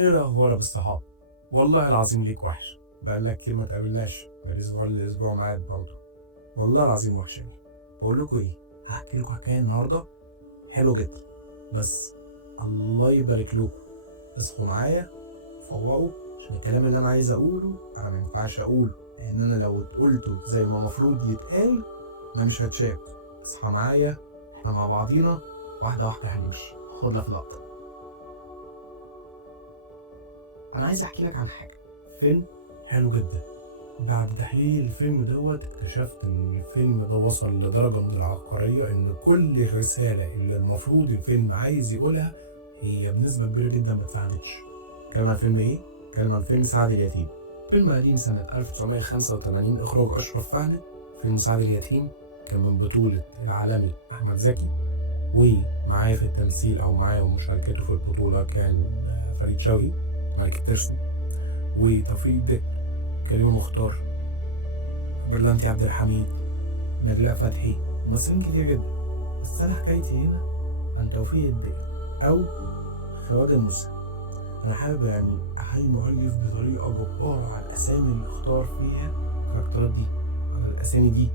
ايه الاخبار يا بالصحاب؟ والله العظيم ليك وحش. بقالك كتير ما تقابلناش، بقى الاسبوع للاسبوع معاك برضه. والله العظيم وحشاني. بقول لكم ايه، هحكي لكم حكايه النهارده حلوه جدا. بس الله يبارك لكم، اصحوا معايا، فوقوا، عشان الكلام اللي انا عايز اقوله انا ما ينفعش اقوله، لان انا لو قلته زي ما المفروض يتقال انا مش هتشاف. اصحى معايا، احنا مع بعضينا واحده واحده هنمشي. خد لك لقطه. انا عايز احكي لك عن حاجه، فيلم حلو جدا. بعد تحليل الفيلم دوت اكتشفت ان الفيلم ده وصل لدرجه من العبقريه ان كل الرساله اللي المفروض الفيلم عايز يقولها هي بنسبه كبيره جدا ما اتفهمتش. كلام عن فيلم ايه؟ كلام عن فيلم سعد اليتيم. فيلم قديم سنه 1985، اخراج اشرف فهمي. فيلم سعد اليتيم كان من بطوله العالمي احمد زكي، ومعايا في التمثيل او معايا ومشاركته في البطوله كان فريد شوقي، ملك الترسي، وتوفيق الدق، كريم مختار، برلانتي عبد الحميد، نجلاء فتحي، ممثلين كتير جدا. بس انا حكايتي هنا عن توفيق الدق او خوادم موسى. انا حابب احيي المؤلف بطريقه جباره على الاسامي اللي اختار فيها الكاركترات دي، على الاسامي دي،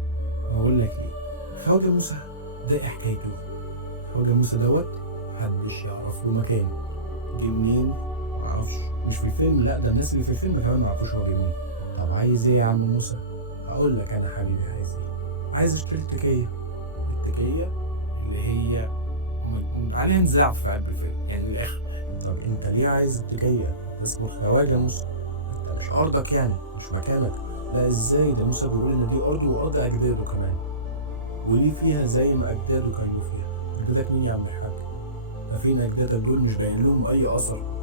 واقول لك ليه. خواجه موسى ده إيه حكايته؟ خواجه موسى دوت محدش يعرف له مكان، جه منين معرفش، مش في الفيلم، لا ده الناس اللي في الفيلم كمان معرفوش هو جه منين. طب عايز ايه يا عم موسى؟ هقول لك انا حبيبي عايز ايه. عايز اشتري التكيه، التكيه اللي هي عليها نزاع في قلب الفيلم يعني من الاخر. طب انت ليه عايز التكيه؟ اسمه الخواجه موسى، انت مش ارضك يعني، مش مكانك. لا ازاي، ده موسى بيقول ان دي ارضه وارض اجداده كمان، وليه فيها زي ما اجداده كانوا فيها. اجدادك مين يا عم الحاج؟ ده فين اجدادك دول؟ مش باين لهم اي اثر.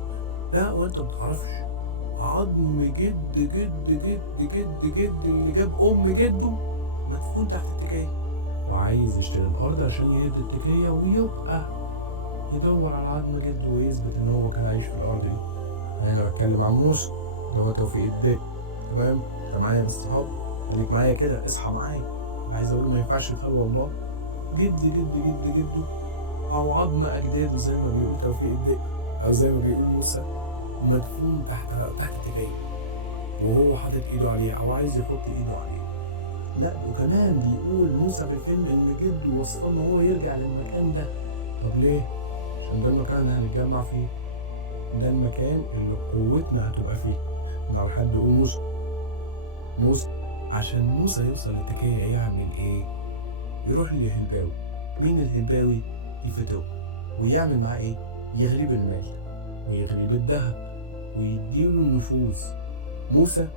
لا وانت متعرفش، عظم جد جد جد جد جد اللي جاب ام جده مدفون تحت التكيه، وعايز يشتري الارض عشان يهد التكيه ويبقى يدور على عظم جده ويثبت ان هو كان عايش في الارض دي. انا بتكلم عن موسى اللي هو توفيق الدق. تمام؟ انت معايا بالصحاب؟ خليك معايا كده، اصحى معايا. عايز اقول ما ينفعش يتقال والله. جد جد جد جده او عظم اجداده زي ما بيقول توفيق الدق او زي ما بيقول موسى مدفون تحت التكيه، وهو حاطط ايده عليه او عايز يحط ايده عليه. لا وكمان بيقول موسى في الفيلم ان جده وصفه ان هو يرجع للمكان ده. طب ليه؟ عشان ده المكان اللي هنتجمع فيه، ده المكان اللي قوتنا هتبقى فيه. لو حد يقول موسى عشان موسى يوصل للتكيه يعمل ايه؟ يروح للهلباوي. مين الهلباوي؟ يفتوه ويعمل معاه ايه؟ يغريب المال ويغريب الذهب ويديله النفوذ. موسى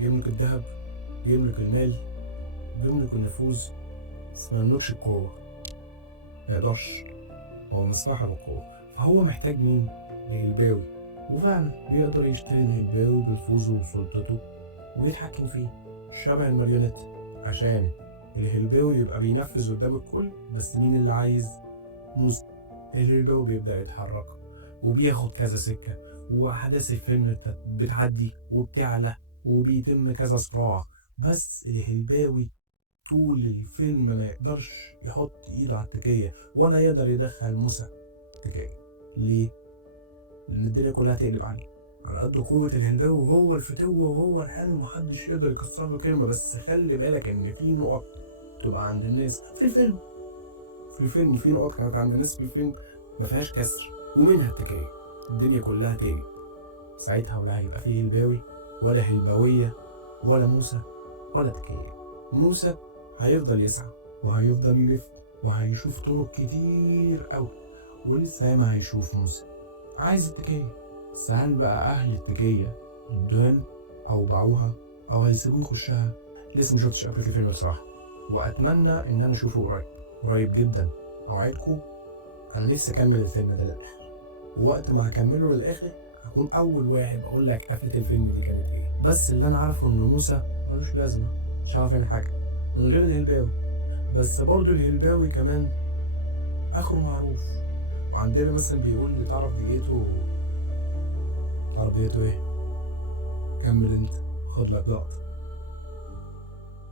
بيملك الذهب، بيملك المال، بيملك النفوذ، بس ما يملكش القوة. ما يقدرش، هو مسمحها بالقوة. فهو محتاج مين؟ الهلباوي. وفعلا بيقدر يشتري الهلباوي بنفوذه وسلطته ويتحكم فيه شبه الماريونيت، عشان الهلباوي يبقى بينفذ قدام الكل. بس مين اللي عايز؟ موسى. الهلباوي بيبدأ يتحرك وبياخد كذا سكة، وأحداث الفيلم بتعدي وبتعلى وبيتم كذا صراع. بس الهلباوي طول الفيلم ما يقدرش يحط ايده على التكية ولا يقدر يدخل موسى التكية. ليه؟ لأن الدنيا كلها تقلب عليه على قد قوة الهلباوي، وهو الفتوة وهو الحال محدش يقدر يكسر له كلمة. بس خلي بالك إن في نقط تبقى عند الناس في الفيلم في نقط كانت عند الناس في الفيلم ما فيهاش كسر، ومنها التكية. الدنيا كلها تقلب ساعتها، ولا هيبقى فيه هلباوي ولا هلباوية ولا موسى ولا تكية. موسى هيفضل يسعى وهيفضل يلف وهيشوف طرق كتير قوي، ولسه ياما هيشوف موسى عايز التكية. بس هل بقى أهل التكية ادوها أو باعوها أو هيسيبوه يخشها؟ لسه مشوفتش قبل الفيلم بصراحة، وأتمنى إن أنا أشوفه قريب جدا. أوعدكم أنا لسه أكمل الفيلم ده للآخر، ووقت ما هكمله للآخر هكون أول واحد أقول لك قفلة الفيلم دي كانت إيه. بس اللي أنا عارفه إن موسى ملوش لازمة، مش عارف يعني حاجة من غير الهلباوي. بس برضه الهلباوي كمان آخره معروف. وعندنا مثلا بيقول اللي تعرف ديته ايه؟ كمل انت، خد لك لقطة.